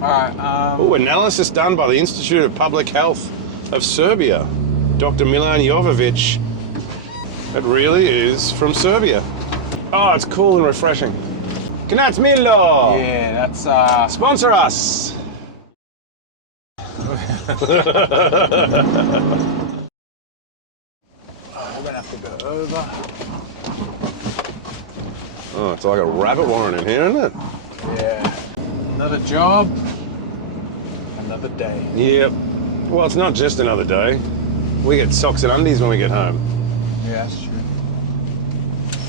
All right. Analysis done by the Institute of Public Health of Serbia. Dr. Milan Jovovic. It really is from Serbia. Oh, it's cool and refreshing. Knac Milo! Yeah, that's... Sponsor us! We're going to have to go over. Oh, it's like a rabbit warren in here, isn't it? Yeah. Another job, another day. Yep. Well, it's not just another day. We get socks and undies when we get home. Yeah, that's true.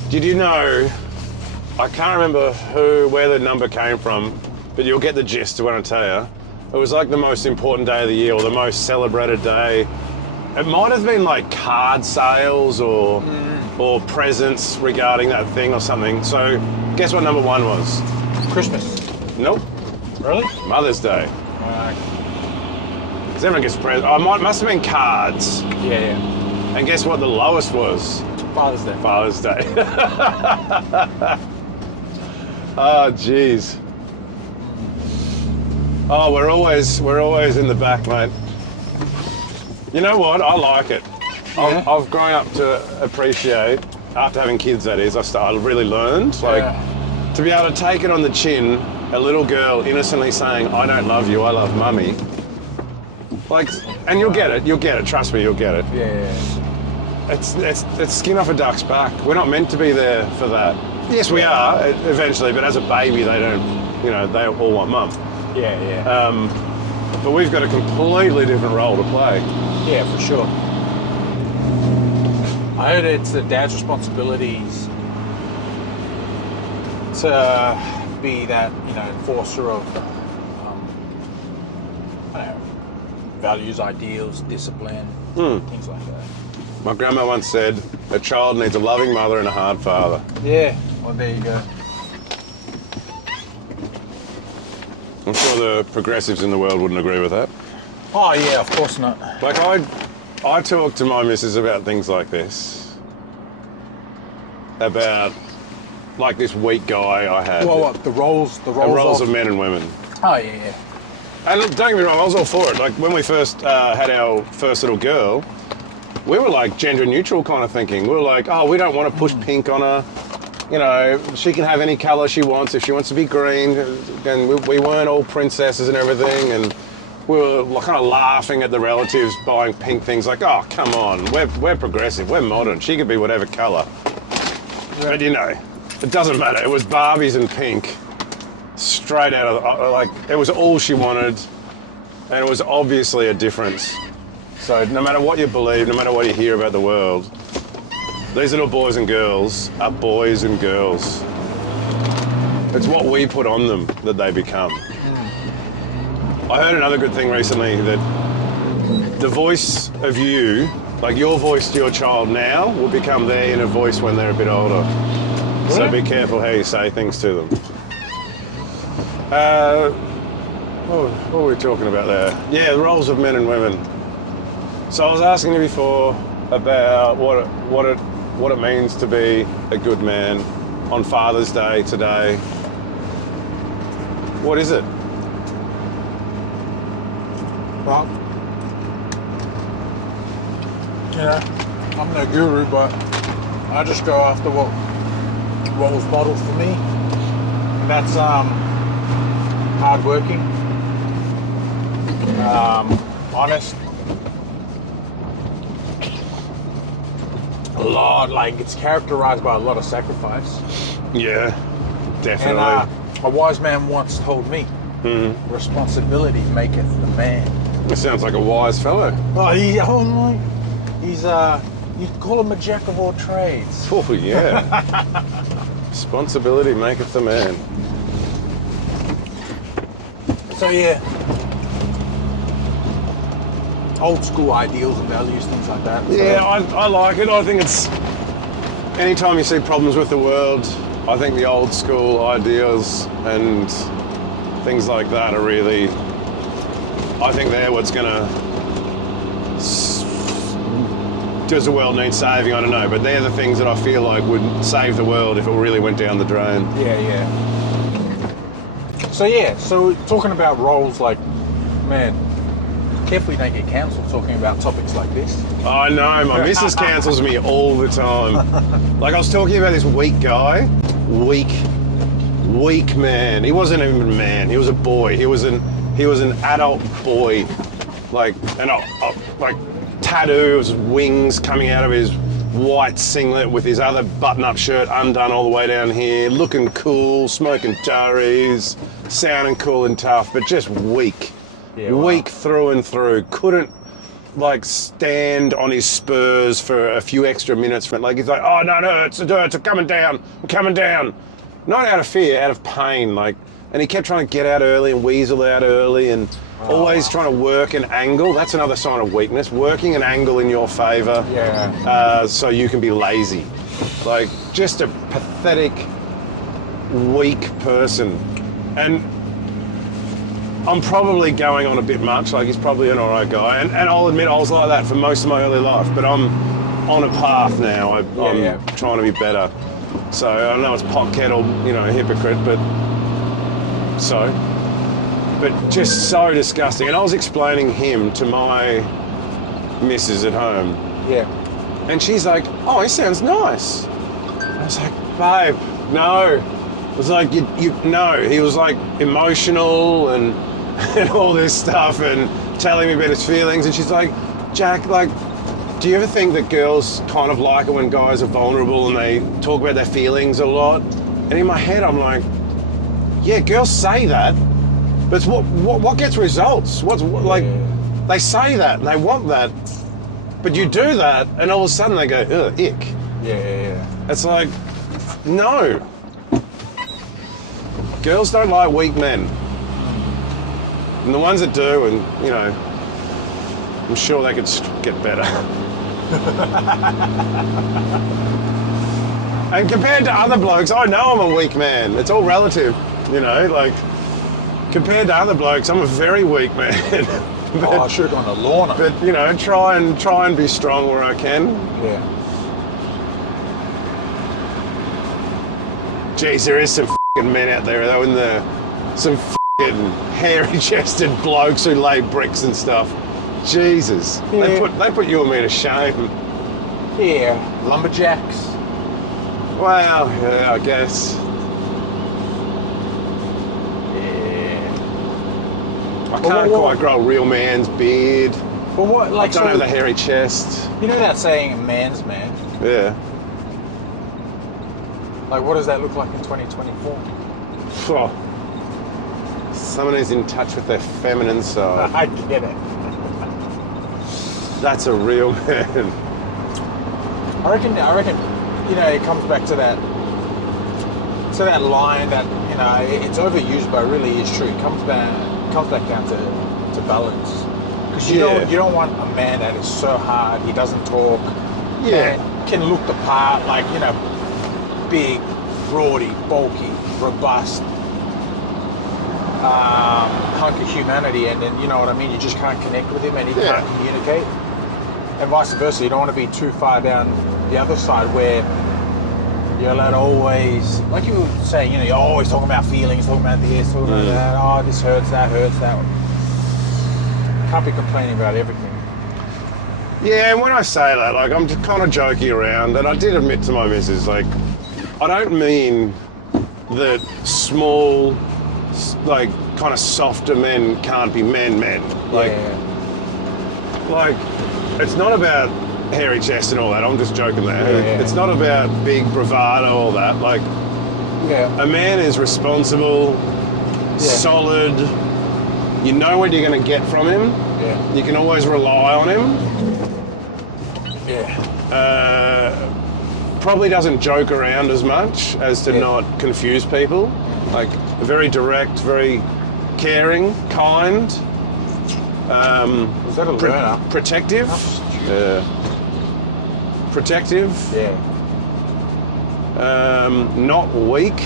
Did you know, I can't remember where the number came from, but you'll get the gist when I tell you. It was like the most important day of the year, or the most celebrated day. It might have been like card sales or presents regarding that thing or something. So guess what number 1 was? Christmas. Nope. Really? Mother's Day. Because everyone gets presents. Oh, must have been cards. Yeah. And guess what the lowest was? Father's Day. Father's Day. Oh, jeez. Oh, we're always in the back, mate. You know what? I like it. Yeah. I've grown up to appreciate, after having kids, that is, I really learned, to be able to take it on the chin, a little girl innocently saying, I don't love you, I love mummy. Like, and you'll get it, trust me, you'll get it. Yeah. It's skin off a duck's back. We're not meant to be there for that. Yes, we are, eventually, but as a baby, they don't, they all want mum. Yeah. But we've got a completely different role to play. Yeah, for sure. I heard it's the dad's responsibilities to be that, enforcer of, values, ideals, discipline, things like that. My grandma once said, a child needs a loving mother and a hard father. Yeah, well, there you go. I'm sure the progressives in the world wouldn't agree with that. Oh, yeah, of course not. Like, I talk to my missus about things like this. About, like, this weak guy I had. Well, what, the roles of men and women. Oh, yeah. And look, don't get me wrong, I was all for it. Like, when we first had our first little girl, we were like gender neutral kind of thinking. We were like, oh, we don't want to push pink on her. She can have any colour she wants. If she wants to be green, and we weren't all princesses and everything, and we were kind of laughing at the relatives buying pink things. Like, oh, come on, we're progressive, we're modern. She could be whatever colour. Yeah. But it doesn't matter. It was Barbies and pink, straight out of it was all she wanted, and it was obviously a difference. So no matter what you believe, no matter what you hear about the world, these little boys and girls are boys and girls. It's what we put on them that they become. I heard another good thing recently, that the voice of you, like your voice to your child now, will become their inner voice when they're a bit older. Really? So be careful how you say things to them. What were we talking about there? Yeah, the roles of men and women. So I was asking you before about what it means to be a good man on Father's Day today. What is it? Well, I'm no guru, but I just go after what was modeled for me. And that's hardworking, honest. It's characterized by a lot of sacrifice. Yeah, definitely. And a wise man once told me, responsibility maketh the man. It sounds like a wise fellow. He's you'd call him a jack of all trades. Oh, yeah. Responsibility maketh the man. So, yeah. Old school ideals and values, things like that. Yeah, I like it. I think it's... Anytime you see problems with the world, I think the old school ideals and things like that are really... I think they're what's going to... Does the world need saving? I don't know. But they're the things that I feel like would save the world if it really went down the drain. Yeah. So yeah, so talking about roles, like, man, carefully don't get cancelled talking about topics like this. I know, my missus cancels me all the time. Like I was talking about this weak guy. Weak man. He wasn't even a man, he was a boy. He was an adult boy. Like, and like tattoos, wings coming out of his white singlet with his other button-up shirt undone all the way down here, looking cool, smoking durries, sounding cool and tough, but just weak. Yeah, wow. Weak through and through. Couldn't like stand on his spurs for a few extra minutes. Like he's like, oh no, it's coming down, I'm coming down. Not out of fear, out of pain. Like, and he kept trying to get out early and weasel out early and always trying to work an angle. That's another sign of weakness. Working an angle in your favour, so you can be lazy. Like, just a pathetic, weak person. And I'm probably going on a bit much. Like, he's probably an alright guy. And I'll admit I was like that for most of my early life. But I'm on a path now. I'm trying to be better. So I know it's pot kettle, hypocrite, but just so disgusting. And I was explaining him to my missus at home. Yeah. And she's like, oh, he sounds nice. I was like, babe, no. I was like, no. He was like emotional and all this stuff and telling me about his feelings. And she's like, Jack, like, do you ever think that girls kind of like it when guys are vulnerable and they talk about their feelings a lot? And in my head, I'm like, yeah, girls say that, but it's what gets results? They say that and they want that, but you do that and all of a sudden they go, ugh, ick. Yeah. It's like, no. Girls don't like weak men. And the ones that do, and I'm sure they could get better. And compared to other blokes, I know I'm a weak man. It's all relative, like, compared to other blokes, I'm a very weak man. I should have gone to Lorna. But, try and be strong where I can. Yeah. Jeez, there is some f***ing men out there, though, some f***ing hairy-chested blokes who lay bricks and stuff. Jesus. Yeah. They put you and me to shame. Yeah. Lumberjacks. Well, yeah, I guess. Yeah. I can't quite grow a real man's beard. Well, what, like, I don't have the hairy chest. You know that saying, a man's man? Yeah. Like, what does that look like in 2024? Oh. Someone who's in touch with their feminine side. I get it. That's a real man. I reckon. It comes back to that line that it's overused, but it really is true. It comes back down to balance. Because you don't want a man that is so hard, he doesn't talk, and can look the part, like big, broady, bulky, robust. Hunk of humanity, and then you know what I mean, you just can't connect with him and he can't communicate, and vice versa. You don't want to be too far down the other side where you're allowed to always, like you were saying, you're always talking about feelings, talking about this, talking about that, oh, this hurts, that can't be complaining about everything. Yeah, and when I say that, like, I'm just kind of joking around, and I did admit to my missus, like, I don't mean that small, like, kind of softer men can't be men. Like, like, it's not about hairy chest and all that. I'm just joking there. It's not about big bravado, all that. Like, a man is responsible, solid. You know what you're going to get from him. Yeah. You can always rely on him. Yeah. Probably doesn't joke around as much as to not confuse people. Like, very direct, very caring, kind. Was that a learner? Protective. Protective. Yeah. Not weak.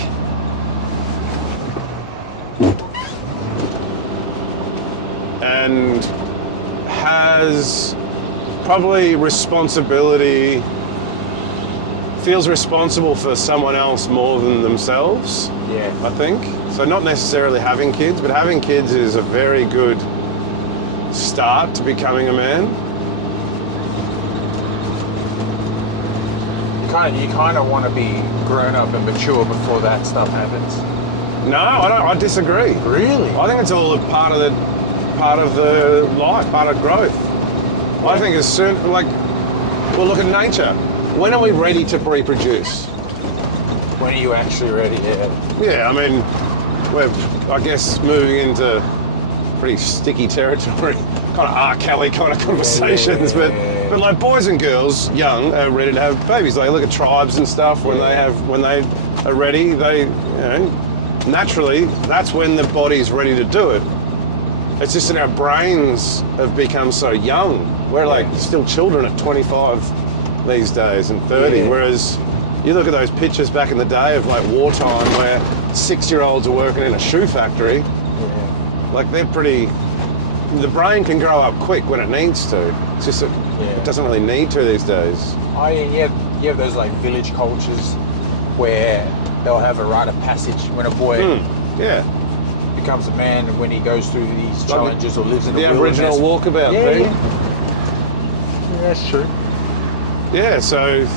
And has probably responsibility feels responsible for someone else more than themselves. Yeah. I think. So not necessarily having kids, but having kids is a very good start to becoming a man. You kind of want to be grown up and mature before that stuff happens. No, I don't. I disagree. Really? I think it's all a part of the life, part of growth. Yeah. I think as soon, like, well, look at nature. When are we ready to reproduce? When are you actually ready? Yeah. Yeah, I mean, we're, I guess, moving into pretty sticky territory, kind of R. Kelly kind of conversations, but like boys and girls, young, are ready to have babies. Like look at tribes and stuff when they are ready. They, naturally, that's when the body's ready to do it. It's just that our brains have become so young. We're like still children at 25 these days and 30, whereas you look at those pictures back in the day of like wartime where 6-year-olds are working in a shoe factory. Yeah. Like they're pretty. The brain can grow up quick when it needs to. It's just that it doesn't really need to these days. Oh, yeah, you have those like village cultures where they'll have a rite of passage when a boy becomes a man, and when he goes through these challenges or lives in the Aboriginal walkabout thing. Yeah, that's true. Yeah, so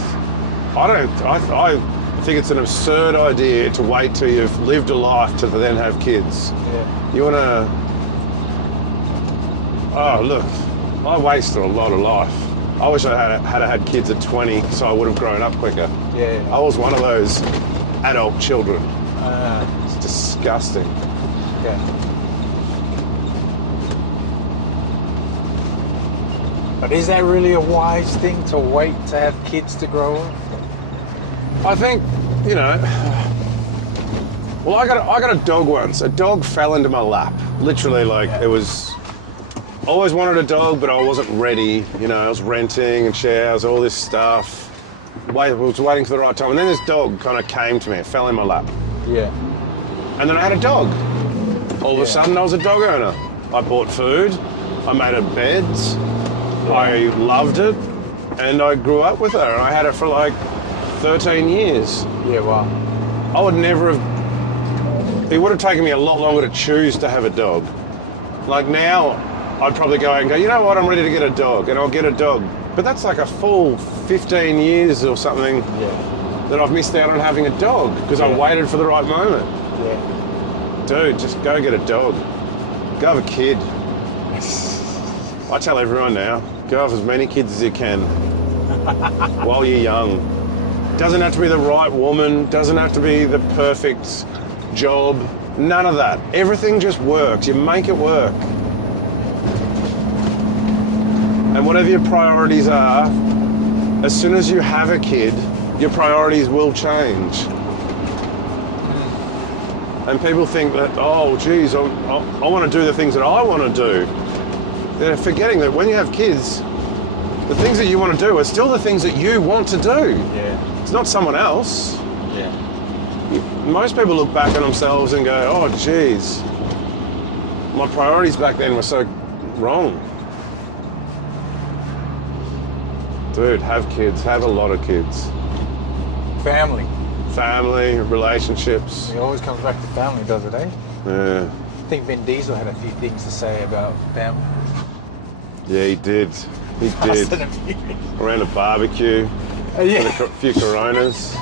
I think it's an absurd idea to wait till you've lived a life to then have kids. Yeah. You want to... Oh, look, I wasted a lot of life. I wish I had kids at 20 so I would have grown up quicker. Yeah. I was one of those adult children. It's disgusting. Yeah. But is that really a wise thing to wait to have kids to grow up? I think, well, I got a dog once. A dog fell into my lap. Literally, it was... I always wanted a dog, but I wasn't ready. I was renting and shares, all this stuff. I was waiting for the right time. And then this dog kind of came to me. It fell in my lap. Yeah. And then I had a dog. All of a sudden, I was a dog owner. I bought food. I made her beds. I loved it. And I grew up with her. And I had her for 13 years. Yeah, wow. I would never have... It would have taken me a lot longer to choose to have a dog. Like now... I'd probably go out and go, you know what, I'm ready to get a dog, and I'll get a dog. But that's like a full 15 years or something that I've missed out on having a dog because I waited for the right moment. Yeah. Dude, just go get a dog. Go have a kid. I tell everyone now, go have as many kids as you can while you're young. Doesn't have to be the right woman, doesn't have to be the perfect job, none of that. Everything just works. You make it work. And whatever your priorities are, as soon as you have a kid, your priorities will change. And people think that, oh, geez, I want to do the things that I want to do. They're forgetting that when you have kids, the things that you want to do are still the things that you want to do. Yeah. It's not someone else. Yeah. Most people look back at themselves and go, oh, geez, my priorities back then were so wrong. Dude, have kids. Have a lot of kids. Family, relationships. It always comes back to family, does it, eh? Yeah. I think Ben Diesel had a few things to say about family. Yeah, he did. He did. Around a barbecue. With a few Coronas.